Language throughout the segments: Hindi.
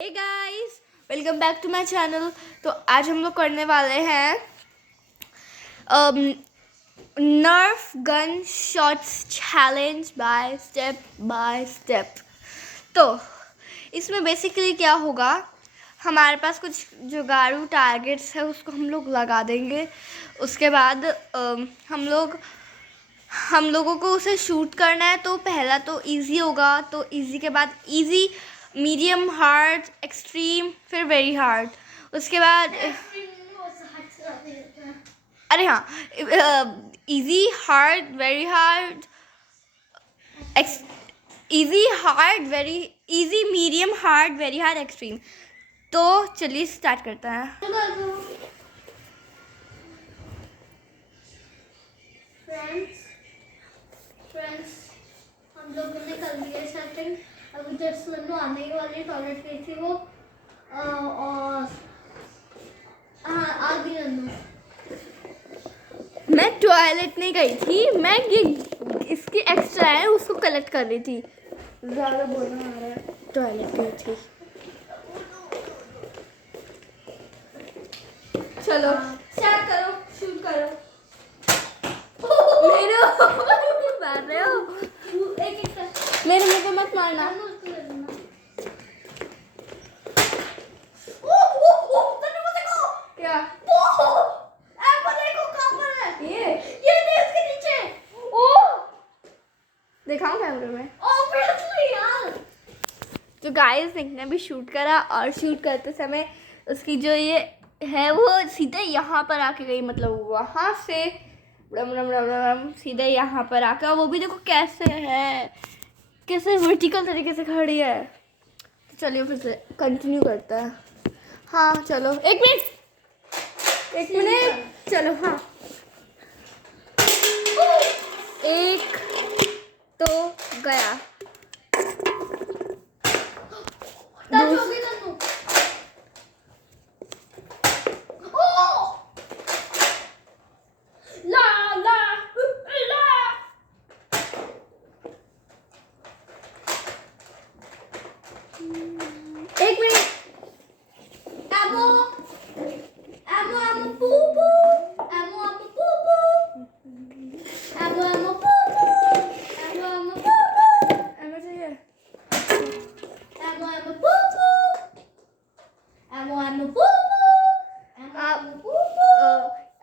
Hey guys, welcome back to my channel. तो आज हम लोग करने वाले हैं nerf gun shots challenge by step. तो इसमें बेसिकली क्या होगा, हमारे पास कुछ जुगाड़ू टारगेट्स है, उसको हम लोग लगा देंगे। उसके बाद हम लोगों को उसे शूट करना है। तो पहला तो इजी होगा, तो इजी के बाद इजी, मीडियम, हार्ड, एक्सट्रीम, फिर वेरी हार्ड। उसके बाद अरे हाँ, easy, hard, very hard, easy, hard, very easy, medium, hard, very hard, extreme. तो चलिए स्टार्ट करते हैं। फ्रेंड्स, हम लोगों ने कर लिया सेटिंग। अभी जस्ट मनु आने ही वाली, टॉयलेट गई थी वो, और हाँ आ गई मनु। मैं टॉयलेट नहीं गई थी, मैं ये इसकी एक्स्ट्रा है उसको कलेक्ट कर रही थी। ज़्यादा बोलना आ रहा है। टॉयलेट गई थी। चलो स्टार्ट करो, शूट करो। मेरे मार रहे हो, मेरे मुंह पे मत मारना। क्या ये नीचे। दिखाऊं कैमरे में? ऑब्वियसली यार। तो गाइस ने भी शूट करा, और शूट करते समय उसकी जो ये है वो सीधे यहाँ पर आके गई, मतलब वहाँ से रम रम रम रम रम सीधे यहाँ पर आके। और वो भी देखो कैसे है, कैसे वर्टिकल तरीके से खड़ी है। तो चलिए फिर से कंटिन्यू करते हैं। हाँ चलो, एक मिनट चलो। हाँ, एक तो गया। टच हो गई तनु। ला ला ला। एक मिनट, एमो एमो एमो पू पू, एमो एमो पू पू, एमो एमो पू पू, एमो एमो पू पू, एमो चाहिए? एमो एमो पू पू, एमो एमो पू पू, एमो एमो पू पू।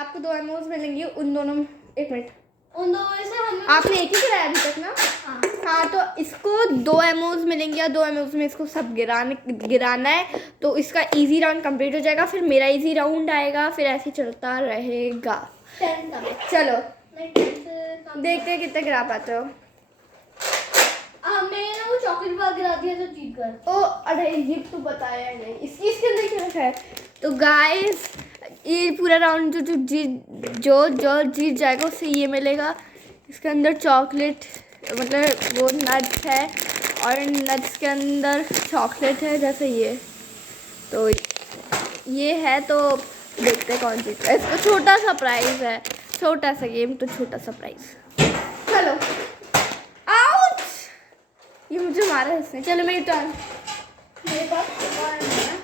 आपको 2 एमोज मिलेंगी उन दोनों। एक मिनट, उन दोनों में से हमें आपने एक ही गिराया अभी तक ना? हाँ। हाँ, तो इसको 2 एमोज मिलेंगे, या 2 एमोज में इसको सब गिराना है। तो इसका इजी राउंड कंप्लीट हो जाएगा, फिर मेरा इजी राउंड आएगा, फिर ऐसे चलता रहेगा। 10 का चलो नहीं, 10 से कम। देखते हैं कितने गिरा पाते हो। मैंने ना वो चॉकलेट बार गिरा दिया तो जीत गए। ओ अरे, ये तो बताया नहीं, इसके अंदर क्या रखा है। तो गाइस, ये पूरा राउंड जो जीत जाएगा उससे ये मिलेगा। इसके अंदर चॉकलेट, मतलब वो नट्स है, और नट्स के अंदर चॉकलेट है, जैसे ये। तो ये है, तो देखते हैं कौन जीतता है। इसका छोटा सा प्राइस है, छोटा सा गेम, तो छोटा सा प्राइस। चलो, आउच! ये मुझे मारा है इसने। चलो मेरी टर्न। मेरे पास टर्न है,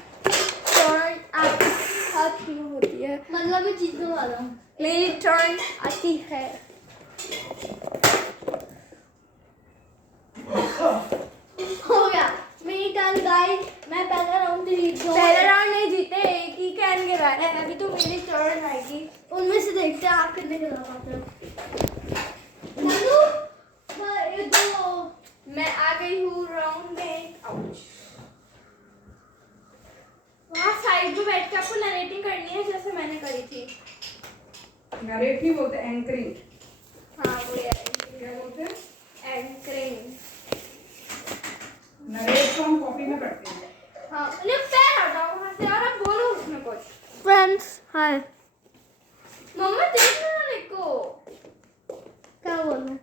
टर्न आपके हाथ में होती है। मतलब मैं जीतने वाला हूँ। मेरी टर्न आती है। हो गया मेरी टर्न गाइस। मैं पहला राउंड जीत गया। पहला राउंड नहीं जीते, एक ही कैन के बारे है। अभी तो मेरी टर्न आएगी। उनमें से देखते हैं आप कितने गिरा पाते हो। नन्नू, ये दो। मैं आ गई हूँ राउंड में। आउच! वहाँ साइड में बैठ के आपको नरेटिंग करनी है, जैसे मैंने करी थी। नरेट नहीं बोलते, एंकरिंग। हाँ, वो है क्या बोलते हैं? एंकरिंग। नरेट तो हम कॉपी में पढ़ते हैं। हाँ, नहीं पैर हटाओ वहाँ से, और आप बोलो उसमें कुछ। Friends hi. मम्मा देखना ना को। क्या बोलना?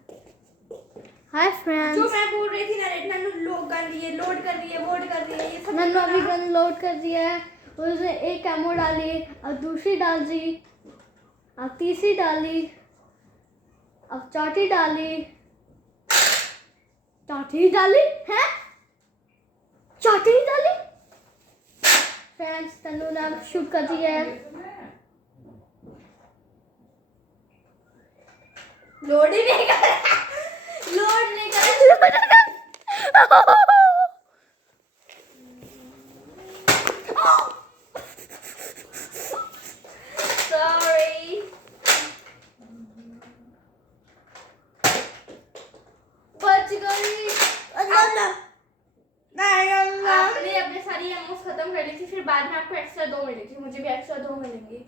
Hi friends. जो मैं बोल रही थी नरेट, नन्नू लोड कर रही है, वोट कर रही है, ये सब। नन्नू अभी गन लोड कर दिया है। उसने एक एमो डाली, अब दूसरी डाल दी, अब तीसरी डाली, अब चौथी डाली है, चौथी डाली। फ्रेंड्स, तनु ने अब शूट कर दिया है। लोड ही नहीं कर रहा, लोड नहीं कर रहा। Sorry. बच गई। आपने अपने सारी एमोस खत्म कर ली थी, फिर बाद में आपको एक्स्ट्रा 2 मिली थी, मुझे भी एक्स्ट्रा 2 मिलेंगी।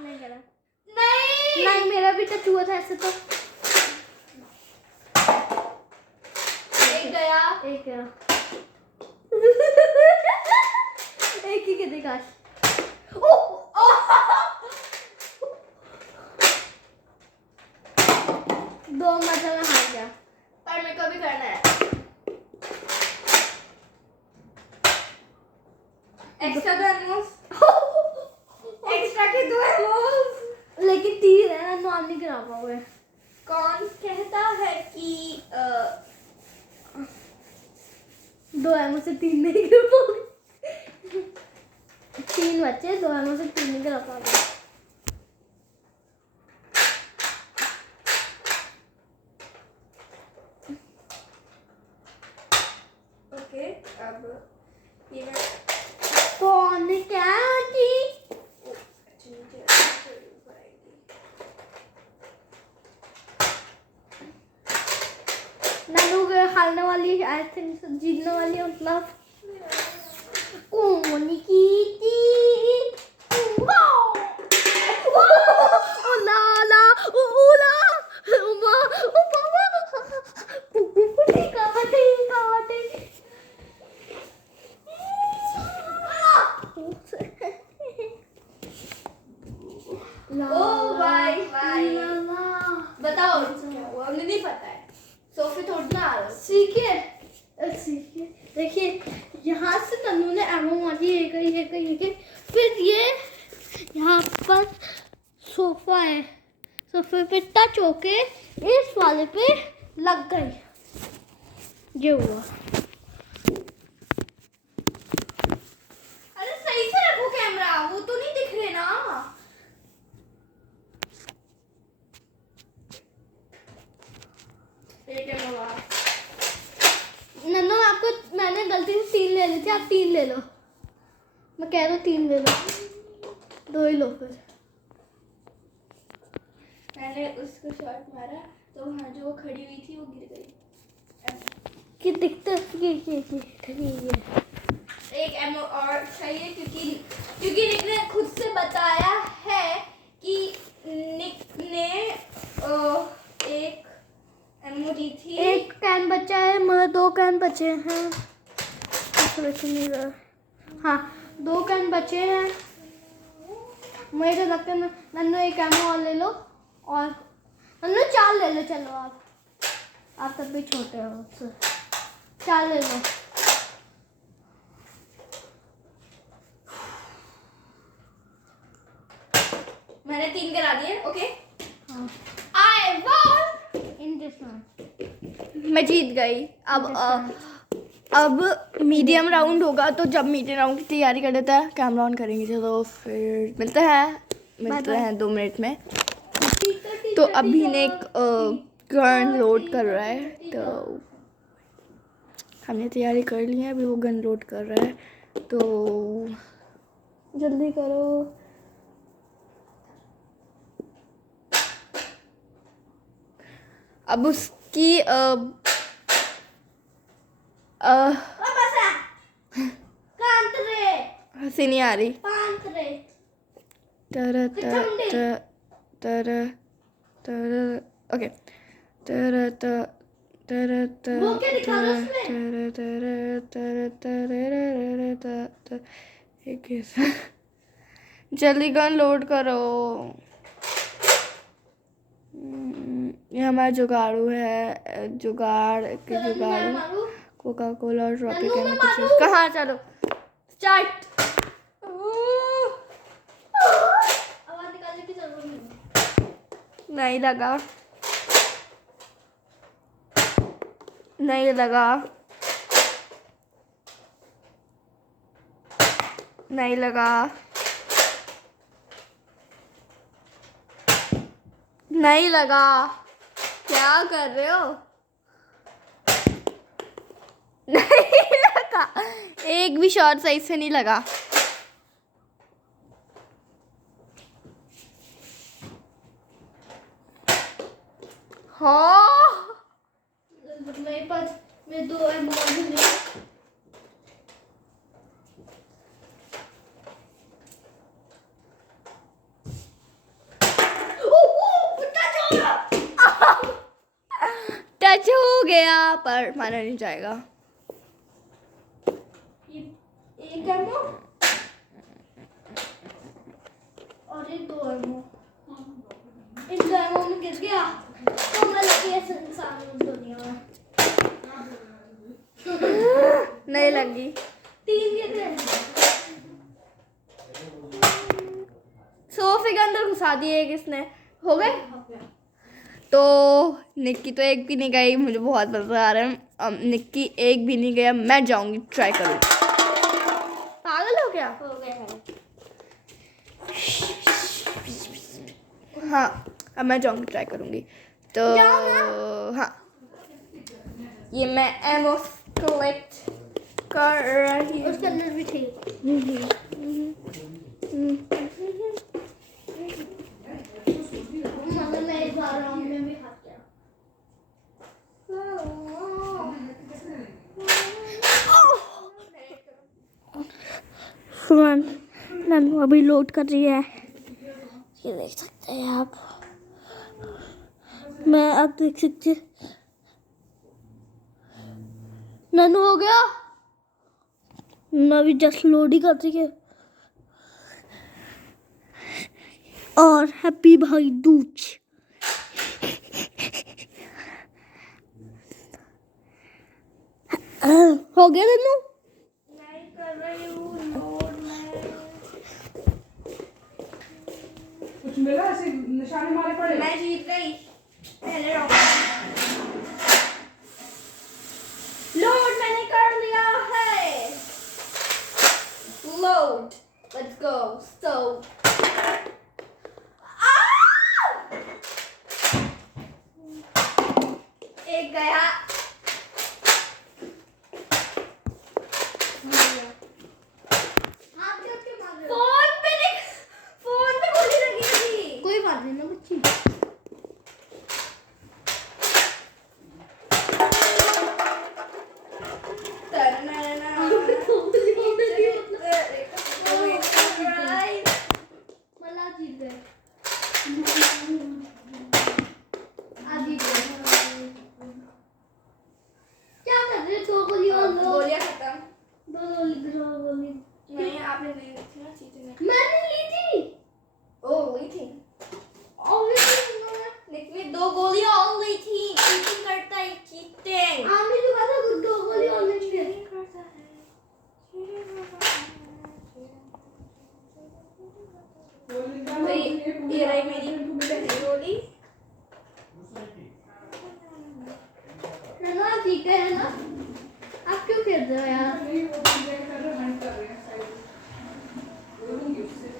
नहीं करा, नहीं नहीं मेरा भी टच हुआ था ऐसे तो। एक गया। एक गया। एक ही के काश। दो मतलब मैं हार गया, पर मेरे को भी करना है। एक्स्ट्रा 2 एमोस, एक्स्ट्रा के 2 एमोस। लेकिन 3 है ना, नहीं करा पाओगे। कौन कहता है कि 2 एमओ से 3 नहीं कर पाओगे। 3 बच्चे, 2 एमओ से 3 नहीं करा पाओगे। ओके, अब ये मैं कौन क्या थी? नानू हारने वाली, आई थिंक जीतने वाली है, मतलब कौन की थी? ओ लाला, ओ ला, ओ माँ, ओ पापा, पुपुटी काटे काटे। ओ भाई भाई, लाला। बताओ क्या हुआ, मुझे नहीं पता है। सोफे थोड़ी ना आ रहा। सीखिए, देखिए यहाँ से तन्नू ने एमओ मारी, एक फिर ये यहाँ पर सोफा है, सोफे पे टच होके इस वाले पे लग गई, ये हुआ। अरे सही से रखो कैमरा, वो तो नहीं दिख रहे ना। नन्नू आपको मैंने गलती से 3 ले ली थी, आप 3 ले लो। मैं कह रहा हूँ 3 ले लो, 2 ही लो फिर। मैंने उसको शॉट मारा तो वहाँ जो वो खड़ी हुई थी वो गिर गई। कि दिक्कत ये एक एमओ और चाहिए, क्योंकि निक ने खुद से बताया है कि निक ने एक एमओ दी थी। एक कैन बचा है, मगर 2 कैन बचे हैं। नहीं रहा। हाँ, 2 कैन बचे हैं। मुझे तो लगता है नन्नू एक एमओ और ले लो, और नन्नू 4 ले लो। चलो आप तब भी छोटे हो, तो 4 ले लो। मैंने 3 करा दिए। ओके, हाँ, आई वॉन इन दिस वन। मैं जीत गई। अब मीडियम राउंड होगा, तो जब मीडियम राउंड की तैयारी कर लेता है कैमरा ऑन करेंगे। चलो फिर मिलते हैं 2 मिनट में। तो अभी ने एक गन लोड कर रहा है, तो हमने तैयारी कर ली है, अभी वो गन लोड कर रहा है, तो जल्दी करो। अब उसकी हंसी नहीं आ रही। ओके, वो क्या दिखा रहा है उसमें? जल्दी गन लोड करो। ये हमारा जुगाड़ू है, जुगाड़ू कोका कोला और ट्रॉपिकल। कहाँ? चलो स्टार्ट। आवाज निकालने की जरूरत नहीं लगा, नहीं लगा। नहीं लगा, नहीं लगा। क्या कर रहे हो? नहीं लगा, एक भी शॉट सही से नहीं लगा। हाँ मेरे पास में 2 एमओ नहीं। टच हो गया पर माना नहीं जाएगा। एक एमओ और एक 2 एमओ। इन 2 एमओ में गिर गया तो मैं लगी है इंसान दुनिया में। नहीं लगी। 3 गिर गए। सोफे के अंदर घुसा दिए किसने? हो गए। तो निक्की तो एक भी नहीं गई, मुझे बहुत मजा आ रहा है। निक्की एक भी नहीं गया, मैं जाऊंगी ट्राई करूँ। पागल हो क्या? हो गया है। हाँ अब मैं जाऊंगी ट्राई करूंगी। तो हाँ ये मैं एमओ कलेक्ट कर रही हूँ। उसके अंदर भी थी। मतलब मैं इस बार राउंड में भी हार गया। सुमन नन्नू अभी लोड कर रही है, ये देख सकते हैं आप। मैं अब देख सकते, नन्नू हो गया ना, अभी जस्ट लोड ही कर रही है। और हैप्पी भाई दूज। हो गया नन्नू? नहीं कर रही हूँ लोड में। कुछ मिला ऐसे निशाने मारे पड़े? मैं जीत गई पहले राउंड। लोड मैंने कर लिया है। Load let's go. सो एक गया। फोन पे गोली लगी थी। कोई बात नहीं ना बच्ची। मला जीत गए। क्या कर रहे हो? 2 गोली और लो। गोलियां खत्म। 2 गोली। नहीं आपने नहीं रखी ना चीजें। मैंने ली थी। ओ वही थी। Obviously, निकली 2 गोलियां और ली थी। चीटिंग करता है, चीटिंग। आने जो कहा था 2 गोली और ली थी। ये रही मेरी पहली गोली। ना ठीक है ना। आप क्यों खेल रहे हो यार? नहीं वो चीजें कर रहे हैं, कर रहे हैं साइड बोलूंगी उससे।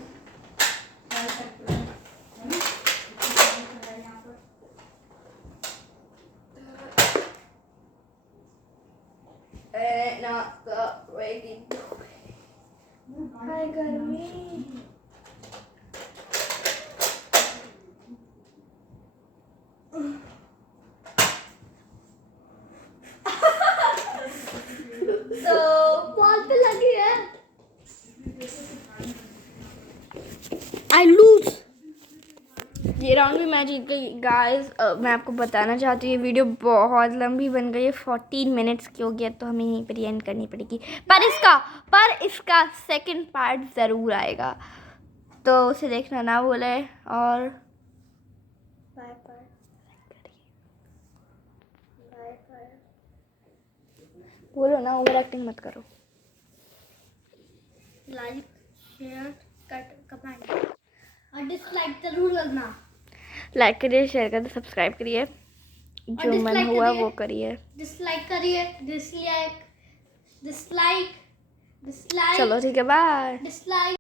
Not the ready. Hi गर्मी। तो बॉल पे लगी है। I lose। ये राउंड भी मैं जीत गई गाइस। मैं आपको बताना चाहती हूँ ये वीडियो बहुत लंबी बन गई है, 14 मिनट्स की हो गया, तो हमें यहीं पर एंड करनी पड़ेगी। पर इसका सेकंड पार्ट ज़रूर आएगा, तो उसे देखना ना भूले। और बोलो ना, ओवर एक्टिंग मत करो। लाइक शेयर कमेंट और डिसलाइक जरूर करना। लाइक करिए, शेयर करिए, सब्सक्राइब करिए, जो मन dislike हुआ करिए। वो करिए। डिसलाइक करिए। डिसलाइक चलो ठीक है, बाय। डिसलाइक